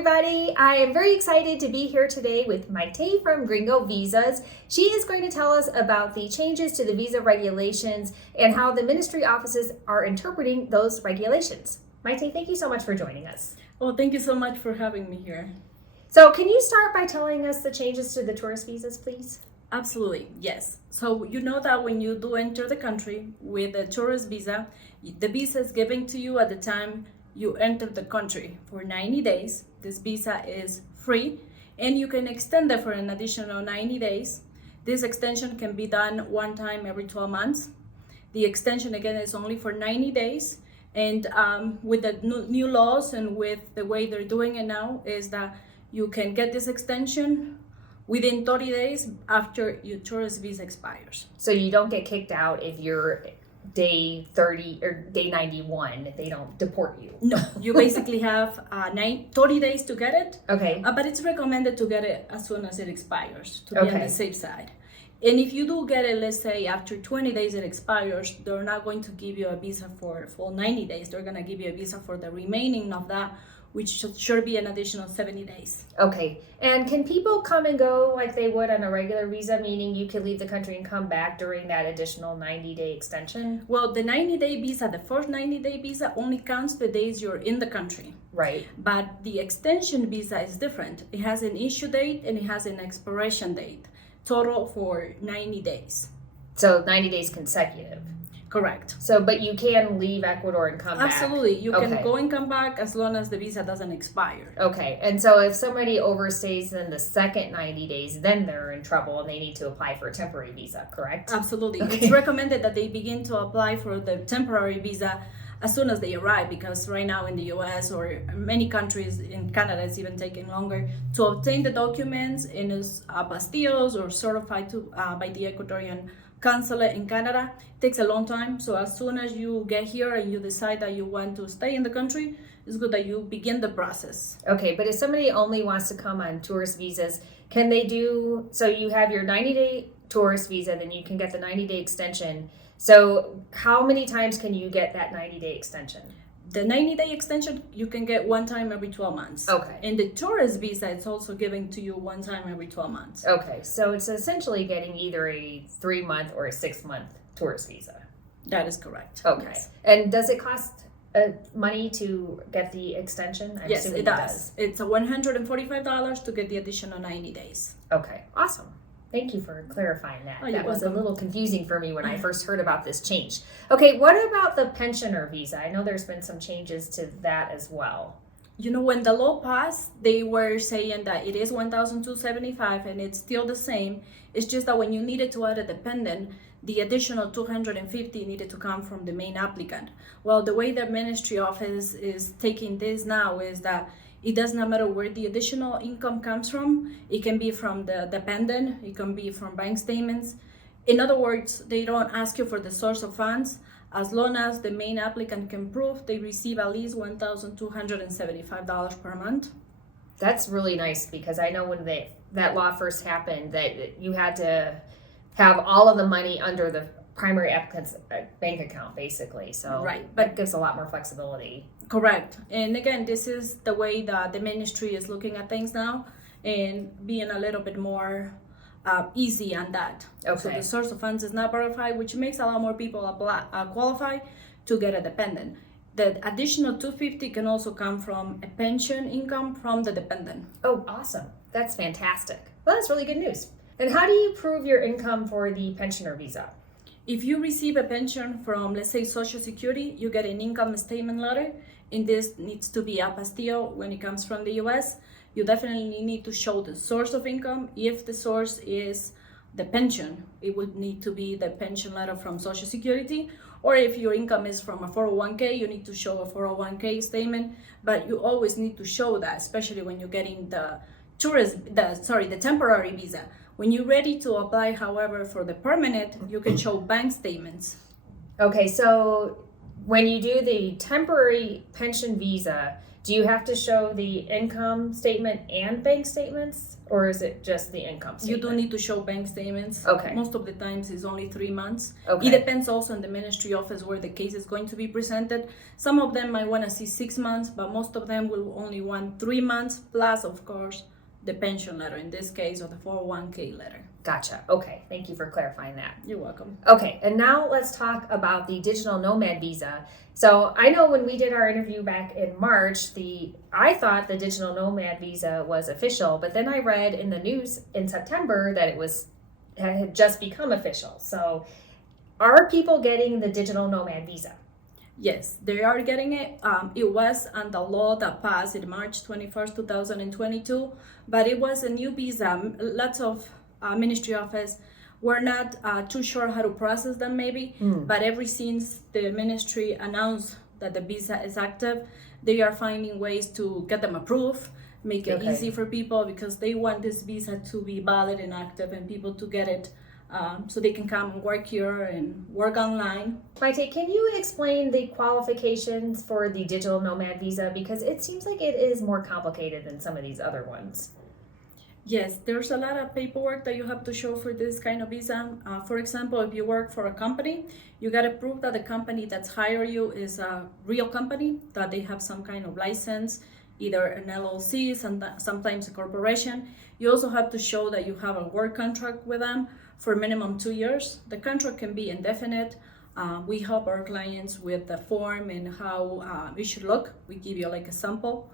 everybody. I am very excited to be here today with Maite from GringoVisas. She is going to tell us about the changes to the visa regulations and how the ministry offices are interpreting those regulations. Maite, thank you so much for joining us. Well, thank you so much for having me here. So can you start by telling us the changes to the tourist visas, please? Absolutely, yes. So you know that when you do enter the country with a tourist visa, the visa is given to you at the time you enter the country for 90 days. This visa is free and you can extend it for an additional 90 days. This extension can be done one time every 12 months. The extension again is only for 90 days. And with the new laws and with the way they're doing it now is that you can get this extension within 30 days after your tourist visa expires. So you don't get kicked out if you're day 30 or day 91, they don't deport you. No, you basically have 30 days to get it. Okay. But it's recommended to get it as soon as it expires to be on Okay. the safe side. And if you do get it, let's say after 20 days it expires, they're not going to give you a visa for full 90 days. They're going to give you a visa for the remaining of that, which should be an additional 70 days. Okay. And can people come and go like they would on a regular visa, meaning you could leave the country and come back during that additional 90-day extension? Well, the 90-day visa, the first 90-day visa only counts the days you're in the country. Right. But the extension visa is different. It has an issue date and it has an expiration date, total for 90 days. So 90 days consecutive. Correct. So, but you can leave Ecuador and come back. Absolutely. You Okay. can go and come back as long as the visa doesn't expire. Okay. And so if somebody overstays in the second 90 days, then they're in trouble and they need to apply for a temporary visa, correct? Absolutely. Okay. It's recommended that they begin to apply for the temporary visa as soon as they arrive, because right now in the US or many countries in Canada, it's even taking longer to obtain the documents in apostilles or certified by the Ecuadorian consulate in Canada. It takes a long time. So as soon as you get here and you decide that you want to stay in the country, it's good that you begin the process. Okay, but if somebody only wants to come on tourist visas, can they do, so you have your 90-day tourist visa, then you can get the 90-day extension. So how many times can you get that 90-day extension? The 90-day extension, you can get one time every 12 months. Okay. And the tourist visa, it's also given to you one time every 12 months. Okay, so it's essentially getting either a 3-month or a 6-month tourist visa. That is correct. Okay. Yes. And does it cost money to get the extension? I'm Yes, assuming it does. It's $145 to get the additional 90 days. Okay, awesome. Thank you for clarifying that. Oh, you're That was welcome. a little confusing for me when I first heard about this change. Okay, what about the pensioner visa? I know there's been some changes to that as well. You know, when the law passed, they were saying that it is $1,275 and it's still the same. It's just that when you needed to add a dependent, the additional $250 needed to come from the main applicant. Well, the way the ministry office is taking this now is that it does not matter where the additional income comes from. It can be from the dependent, it can be from bank statements. In other words, they don't ask you for the source of funds as long as the main applicant can prove they receive at least $1,275 per month. That's really nice because I know when that law first happened that you had to have all of the money under the primary applicant's bank account, basically. So Right. that gives a lot more flexibility. Correct. And again, this is the way that the ministry is looking at things now and being a little bit more easy on that. So Okay. the source of funds is not verified, which makes a lot more people qualify to get a dependent. The additional $250 can also come from a pension income from the dependent. Oh, awesome. That's fantastic. Well, that's really good news. And how do you prove your income for the pensioner visa? If you receive a pension from, let's say, Social Security, you get an income statement letter, and this needs to be apostille when it comes from the US. You definitely need to show the source of income. If the source is the pension, it would need to be the pension letter from Social Security. Or if your income is from a 401k, you need to show a 401k statement. But you always need to show that, especially when you're getting the temporary visa. When you're ready to apply, however, for the permanent, you can show bank statements. Okay, so when you do the temporary pension visa, Do you have to show the income statement and bank statements, or is it just the income statement? You do need to show bank statements. Okay. Most of the times it's only 3 months. Okay. It depends also on the ministry office where the case is going to be presented. Some of them might want to see 6 months, but most of them will only want 3 months, plus, of course, the pension letter, in this case, or the 401k letter. Gotcha. Okay. Thank you for clarifying that. You're welcome. Okay. And now let's talk about the digital nomad visa. So I know when we did our interview back in March, I thought the digital nomad visa was official, but then I read in the news in September that it had just become official. So are people getting the digital nomad visa? Yes, they are getting it. It was on the law that passed in March 21st, 2022, but it was a new visa. Lots of ministry office were not too sure how to process them maybe, but ever since the ministry announced that the visa is active, they are finding ways to get them approved, make it easy for people, because they want this visa to be valid and active and people to get it so they can come and work here and work online. Maite, can you explain the qualifications for the digital nomad visa? Because it seems like it is more complicated than some of these other ones. Yes, there's a lot of paperwork that you have to show for this kind of visa. For example, if you work for a company, you got to prove that the company that's hired you is a real company, that they have some kind of license, either an LLC, sometimes a corporation. You also have to show that you have a work contract with them for minimum 2 years. The contract can be indefinite. We help our clients with the form and how it should look. We give you like a sample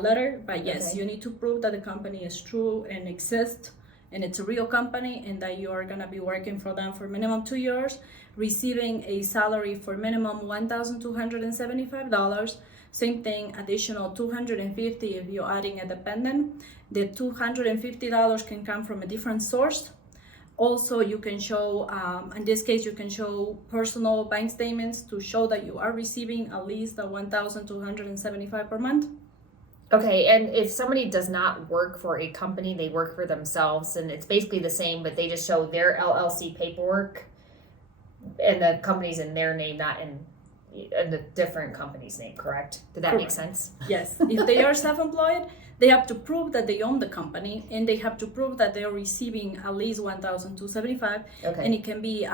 letter, but yes, you need to prove that the company is true and exists and it's a real company, and that you are gonna be working for them for minimum 2 years, receiving a salary for minimum $1,275. Same thing, additional $250 if you're adding a dependent. The $250 can come from a different source. Also, you can show, in this case, you can show personal bank statements to show that you are receiving at least the $1,275 per month. Okay, and if somebody does not work for a company, they work for themselves, and it's basically the same, but they just show their LLC paperwork, and the company's in their name, not in the different company's name, correct? Did that make sense? Yes. If they are self-employed, they have to prove that they own the company, and they have to prove that they are receiving at least $1,275. Okay. And it can be,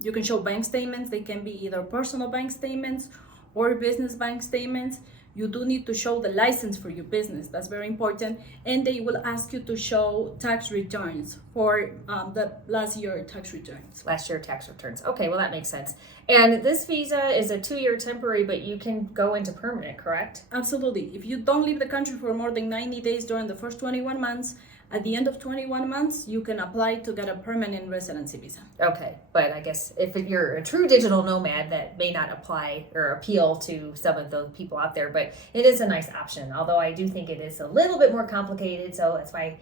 you can show bank statements. They can be either personal bank statements or business bank statements. You do need to show the license for your business. That's very important. And they will ask you to show tax returns for the last year tax returns. Last year tax returns. Okay, well, that makes sense. And this visa is a 2-year temporary, but you can go into permanent, correct? Absolutely. If you don't leave the country for more than 90 days during the first 21 months, at the end of 21 months, you can apply to get a permanent residency visa. Okay, but I guess if you're a true digital nomad, that may not apply or appeal to some of those people out there, but it is a nice option, although I do think it is a little bit more complicated, so that's why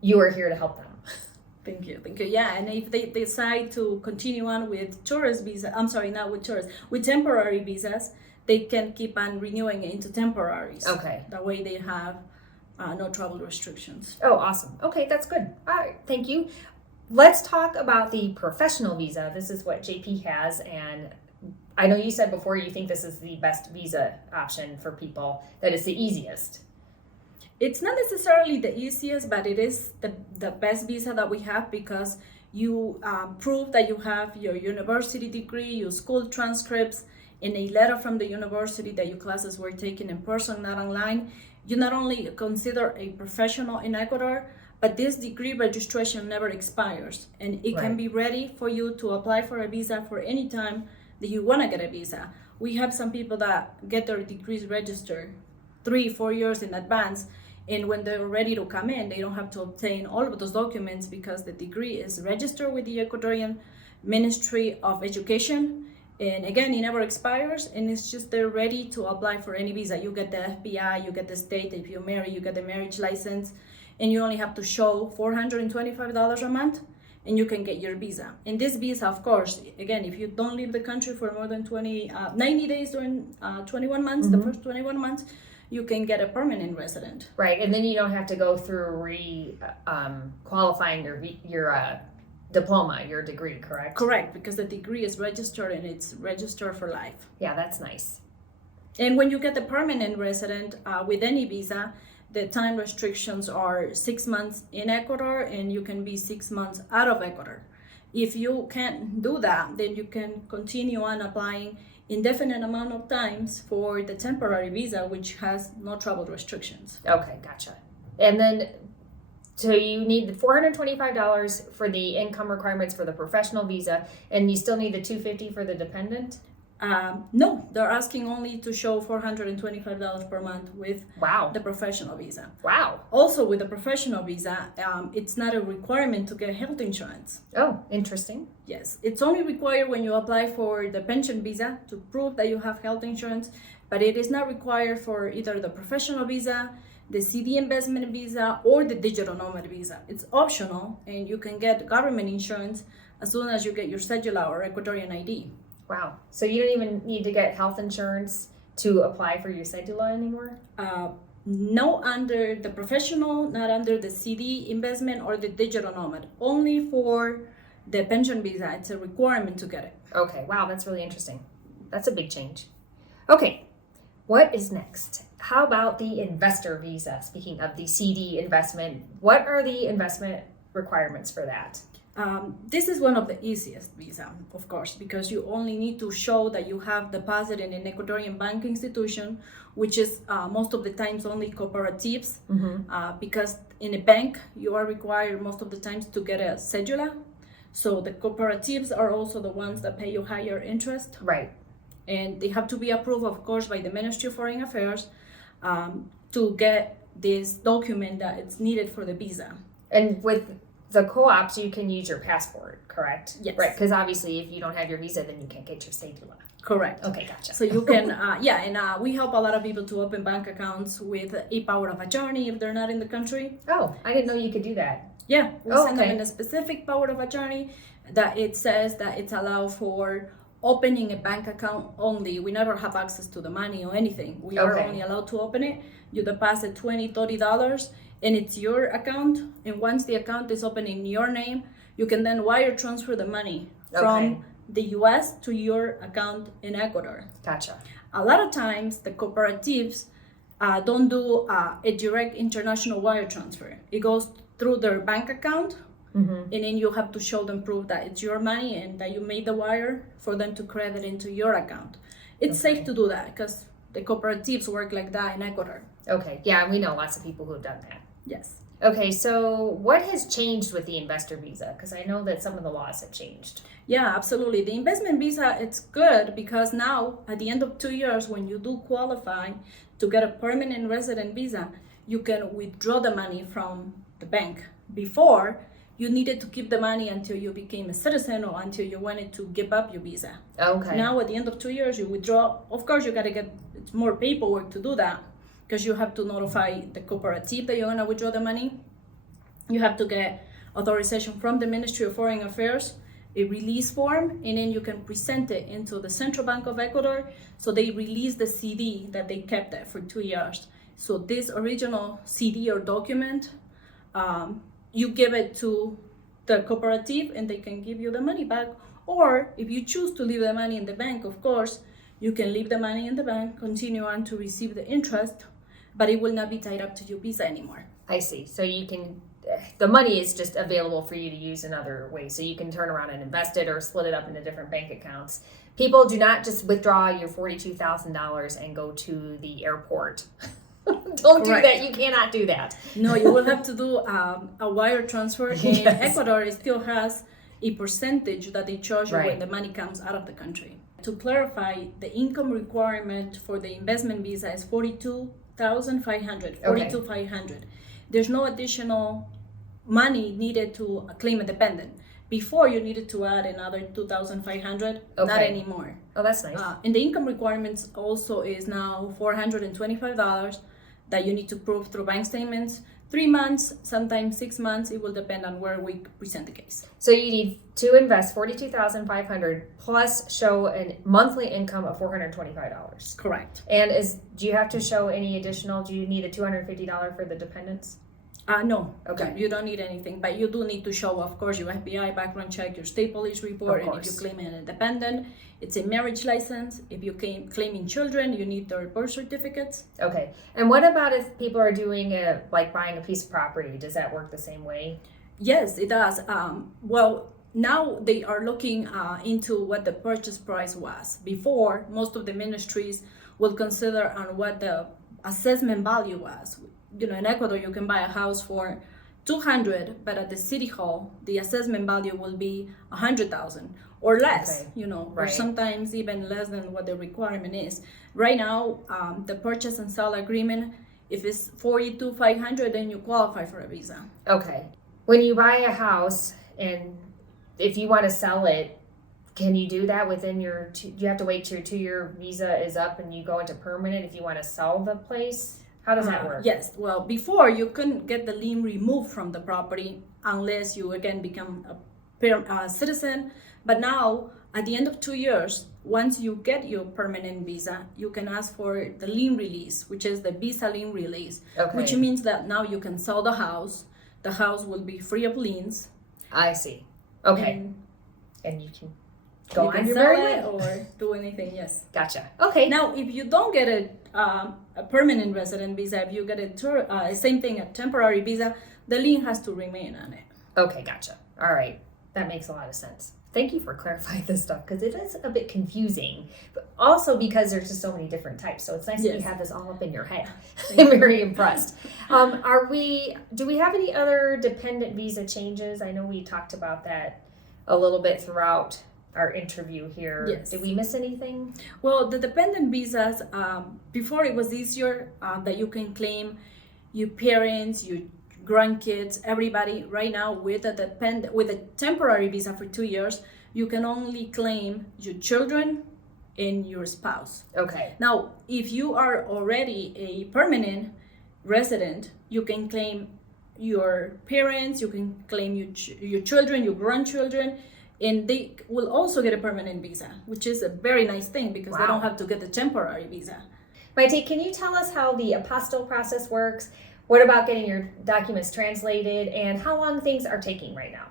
you are here to help them. Thank you. Yeah, and if they decide to continue on with tourist visa, I'm sorry, not with tourists, with temporary visas, they can keep on renewing it into temporaries. Okay. That way they have no travel restrictions. Oh, awesome. Okay, that's good. All right, thank you. Let's talk about the professional visa. This is what JP has, and I know you said before you think this is the best visa option for people, that it's the easiest. It's not necessarily the easiest, but it is the best visa that we have, because you prove that you have your university degree, your school transcripts, and a letter from the university that your classes were taken in person, not online. You not only consider a professional in Ecuador, but this degree registration never expires, and it can be ready for you to apply for a visa for any time that you want to get a visa. We have some people that get their degrees registered 3-4 years in advance, and when they're ready to come in, they don't have to obtain all of those documents because the degree is registered with the Ecuadorian Ministry of Education. And again, it never expires, and it's just they're ready to apply for any visa. You get the FBI, you get the state. If you marry, you get the marriage license, and you only have to show $425 a month, and you can get your visa. And this visa, of course, again, if you don't leave the country for more than 90 days during 21 months, the first 21 months, you can get a permanent resident. Right, and then you don't have to go through qualifying your diploma, your degree, correct? Correct, because the degree is registered, and it's registered for life. Yeah, that's nice. And when you get the permanent resident with any visa, the time restrictions are 6 months in Ecuador, and you can be 6 months out of Ecuador. If you can't do that, then you can continue on applying indefinite amount of times for the temporary visa, which has no travel restrictions. Okay, gotcha. And then, so you need the $425 for the income requirements for the professional visa, and you still need the $250 for the dependent? No, they're asking only to show $425 per month with Wow. the professional visa. Wow. Also, with the professional visa, it's not a requirement to get health insurance. Oh, interesting. Yes, it's only required when you apply for the pension visa to prove that you have health insurance, but it is not required for either the professional visa, the CD investment visa, or the digital nomad visa. It's optional, and you can get government insurance as soon as you get your cedula or Ecuadorian ID. Wow. So you don't even need to get health insurance to apply for your cedula anymore? No, under the professional, not under the CD investment or the digital nomad. Only for the pension visa, it's a requirement to get it. Okay. Wow, that's really interesting. That's a big change. Okay. What is next? How about the investor visa? Speaking of the CD investment, what are the investment requirements for that? This is one of the easiest visa, of course, because you only need to show that you have deposited in an Ecuadorian bank institution, which is most of the times only cooperatives, because in a bank you are required most of the times to get a cedula. So the cooperatives are also the ones that pay you higher interest. Right. And they have to be approved, of course, by the Ministry of Foreign Affairs to get this document that it's needed for the visa. And with the co-ops, you can use your passport, correct? Yes. Right, because obviously if you don't have your visa, then you can't get your cedula. Correct. Okay, gotcha. So you can, we help a lot of people to open bank accounts with a power of attorney if they're not in the country. Oh, I didn't know you could do that. Yeah, we send them okay. in a specific power of attorney that it says that it's allowed for opening a bank account only. We never have access to the money or anything. We are Okay. only allowed to open it. You deposit $20, $30, and it's your account. And once the account is open in your name, you can then wire transfer the money from the US to your account in Ecuador. Gotcha. A lot of times, the cooperatives don't do a direct international wire transfer. It goes through their bank account, and then you have to show them proof that it's your money and that you made the wire for them to credit into your account. It's safe to do that because the cooperatives work like that in Ecuador. Okay, yeah, we know lots of people who have done that. Yes. Okay, so what has changed with the investor visa? Because I know that some of the laws have changed. Yeah, absolutely. The investment visa, it's good because now at the end of 2 years, when you do qualify to get a permanent resident visa, you can withdraw the money from the bank. Before, you needed to keep the money until you became a citizen or until you wanted to give up your visa. Okay. Now at the end of 2 years, you withdraw. Of course, you got to get more paperwork to do that because you have to notify the cooperative that you're going to withdraw the money. You have to get authorization from the Ministry of Foreign Affairs, a release form, and then you can present it into the Central Bank of Ecuador. So they release the CD that they kept there for 2 years. So this original CD or document, you give it to the cooperative and they can give you the money back. Or if you choose to leave the money in the bank, of course, you can leave the money in the bank, continue on to receive the interest, but it will not be tied up to your visa anymore. I see. So you can, the money is just available for you to use in other ways. So you can turn around and invest it or split it up into different bank accounts. People do not just withdraw your $42,000 and go to the airport. Don't Correct. do that. You cannot do that. No, you will have to do a wire transfer. In Yes. Ecuador, it still has a percentage that they charge you Right. when the money comes out of the country. To clarify, the income requirement for the investment visa is $42,500. $42,500. There's no additional money needed to claim a dependent. Before, you needed to add another $2,500. Not Okay. anymore. Oh, that's nice. And the income requirements also is now $425 that you need to prove through bank statements. 3 months, sometimes 6 months. It will depend on where we present the case. So you need to invest $42,500 plus show a monthly income of $425. Correct. And do you have to show any additional? Do you need a $250 for the dependents? No. Okay. You don't need anything, but you do need to show, of course, your FBI background check, your state police report, and if you claim an independent, it's a marriage license. If you claiming children, you need their birth certificates. Okay. And what about if people are doing like buying a piece of property? Does that work the same way? Yes, it does. Well, now they are looking into what the purchase price was. Before, most of the ministries will consider on what the assessment value was. You know, in Ecuador, you can buy a house for 200, but at the city hall, the assessment value will be 100,000 or less. Okay. You know, Right. or sometimes even less than what the requirement is. Right now, the purchase and sale agreement, if it's 42,500, then you qualify for a visa. Okay. When you buy a house and if you want to sell it, can you do that within you have to wait till your 2-year visa is up and you go into permanent if you want to sell the place? How does that work? Yes. Well, before you couldn't get the lien removed from the property unless you again become a citizen. But now, at the end of 2 years, once you get your permanent visa, you can ask for the lien release, which is the visa lien release, Okay. which means that now you can sell the house. The house will be free of liens. I see. Okay. And you can go you on can your sell merry it way. or do anything. Yes. Gotcha. Okay. Now, if you don't get a permanent resident visa, if you get same thing, a temporary visa, the lien has to remain on it. Okay, gotcha. All right. That makes a lot of sense. Thank you for clarifying this stuff because it is a bit confusing, but also because there's just so many different types. So it's nice that you have this all up in your head. I'm very impressed. Do we have any other dependent visa changes? I know we talked about that a little bit throughout our interview here. Yes. Did we miss anything? Well, the dependent visas, before it was easier that you can claim your parents, your grandkids, everybody. Right now with a temporary visa for 2 years, you can only claim your children and your spouse. Okay. Now, if you are already a permanent resident, you can claim your parents, you can claim your children, your grandchildren, and they will also get a permanent visa, which is a very nice thing because they don't have to get the temporary visa. Maite, can you tell us how the apostille process works? What about getting your documents translated and how long things are taking right now?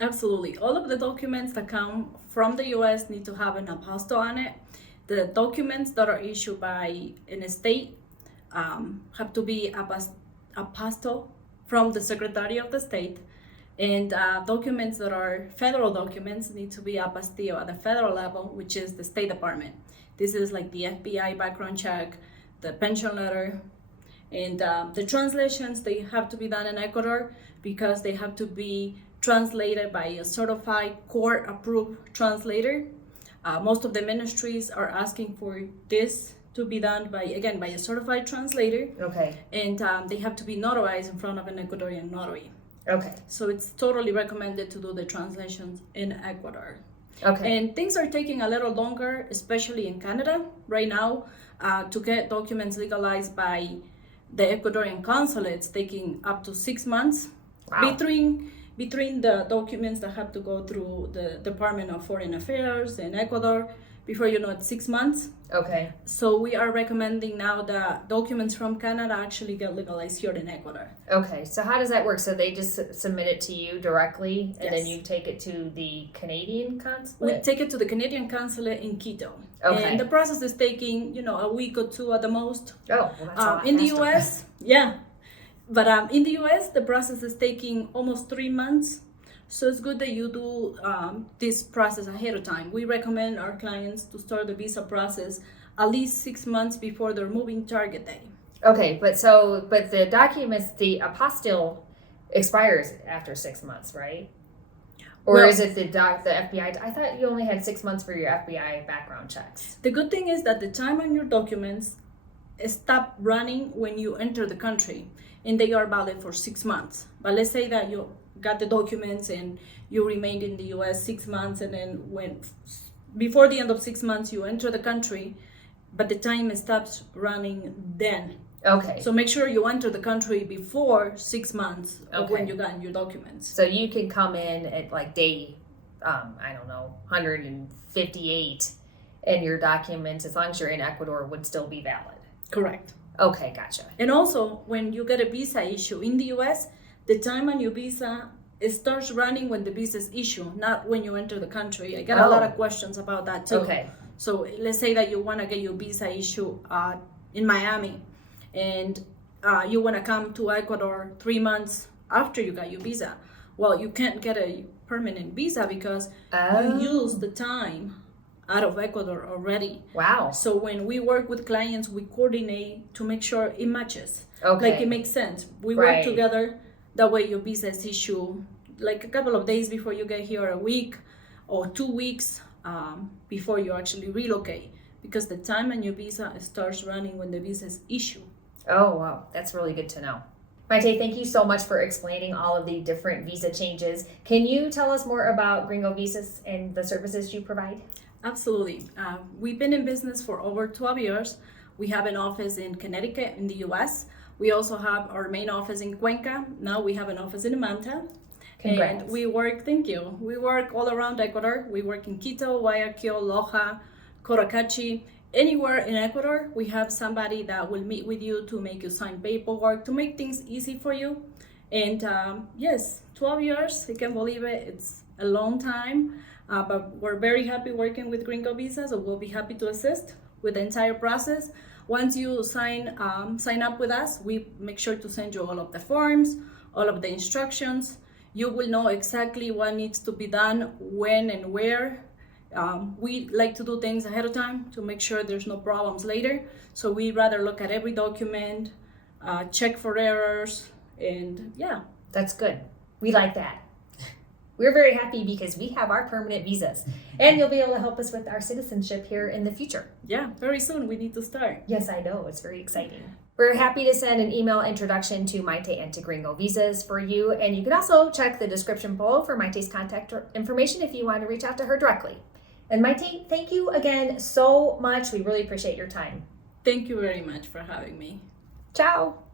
Absolutely. All of the documents that come from the U.S. need to have an apostille on it. The documents that are issued by an state have to be apostille from the Secretary of the State. And documents that are federal documents need to be apostille at the federal level, which is the State Department. This is like the FBI background check, the pension letter, and the translations, they have to be done in Ecuador because they have to be translated by a certified court-approved translator. Most of the ministries are asking for this to be done by a certified translator. Okay. And they have to be notarized in front of an Ecuadorian notary. Okay. So it's totally recommended to do the translations in Ecuador. Okay. And things are taking a little longer, especially in Canada right now, to get documents legalized by the Ecuadorian consulates, taking up to 6 months. Wow. Between the documents that have to go through the Department of Foreign Affairs in Ecuador, before you know it, 6 months. Okay. So we are recommending now that documents from Canada actually get legalized here in Ecuador. Okay. So how does that work? So they just submit it to you directly and then Yes. you take it to the Canadian We consulate? take it to the Canadian consulate in Quito. Okay. And the process is taking, a week or two at the most. Oh, well, that's a lot In the faster. US, yeah. But in the US, the process is taking almost 3 months. So it's good that you do this process ahead of time. We recommend our clients to start the visa process at least 6 months before their moving target day. Okay, but the documents, the apostille expires after 6 months, right? Or Well- is it the FBI? I thought you only had 6 months for your FBI background checks. The good thing is that the time on your documents stop running when you enter the country, and they are valid for 6 months. But let's say that you got the documents and you remained in the US 6 months, and then before the end of 6 months you enter the country, but the time stops running then. Okay. So make sure you enter the country before 6 months of Okay. when you got your documents. So you can come in at like day, 158, and your documents, as long as you're in Ecuador, would still be valid. Correct. Okay, gotcha. And also, when you get a visa issue in the US, the time on your visa, it starts running when the visa is issued, not when you enter the country. I get a lot of questions about that too. Okay. So let's say that you want to get your visa issue in Miami, and you want to come to Ecuador 3 months after you got your visa. Well, you can't get a permanent visa because you use the time out of Ecuador already. Wow. So when we work with clients, we coordinate to make sure it matches. Okay. Like it makes sense. We work together. That way your visa is issued like a couple of days before you get here, a week or 2 weeks before you actually relocate. Because the time on your visa starts running when the visa is issued. Oh, wow. That's really good to know. Maite, thank you so much for explaining all of the different visa changes. Can you tell us more about GringoVisas and the services you provide? Absolutely. We've been in business for over 12 years. We have an office in Connecticut in the US. We also have our main office in Cuenca. Now we have an office in Manta. Congrats. And we work, thank you. We work all around Ecuador. We work in Quito, Guayaquil, Loja, Cotacachi. Anywhere in Ecuador, we have somebody that will meet with you to make you sign paperwork, to make things easy for you. And yes, 12 years, I can't believe it. It's a long time, but we're very happy working with GringoVisas, so we'll be happy to assist with the entire process. Once you sign up with us, we make sure to send you all of the forms, all of the instructions. You will know exactly what needs to be done, when and where. We like to do things ahead of time to make sure there's no problems later. So we rather look at every document, check for errors, and yeah. That's good. We like that. We're very happy because we have our permanent visas, and you'll be able to help us with our citizenship here in the future. Yeah, very soon we need to start. Yes, I know. It's very exciting. We're happy to send an email introduction to Maite and to GringoVisas for you, and you can also check the description below for Maite's contact information if you want to reach out to her directly. And Maite, thank you again so much. We really appreciate your time. Thank you very much for having me. Ciao.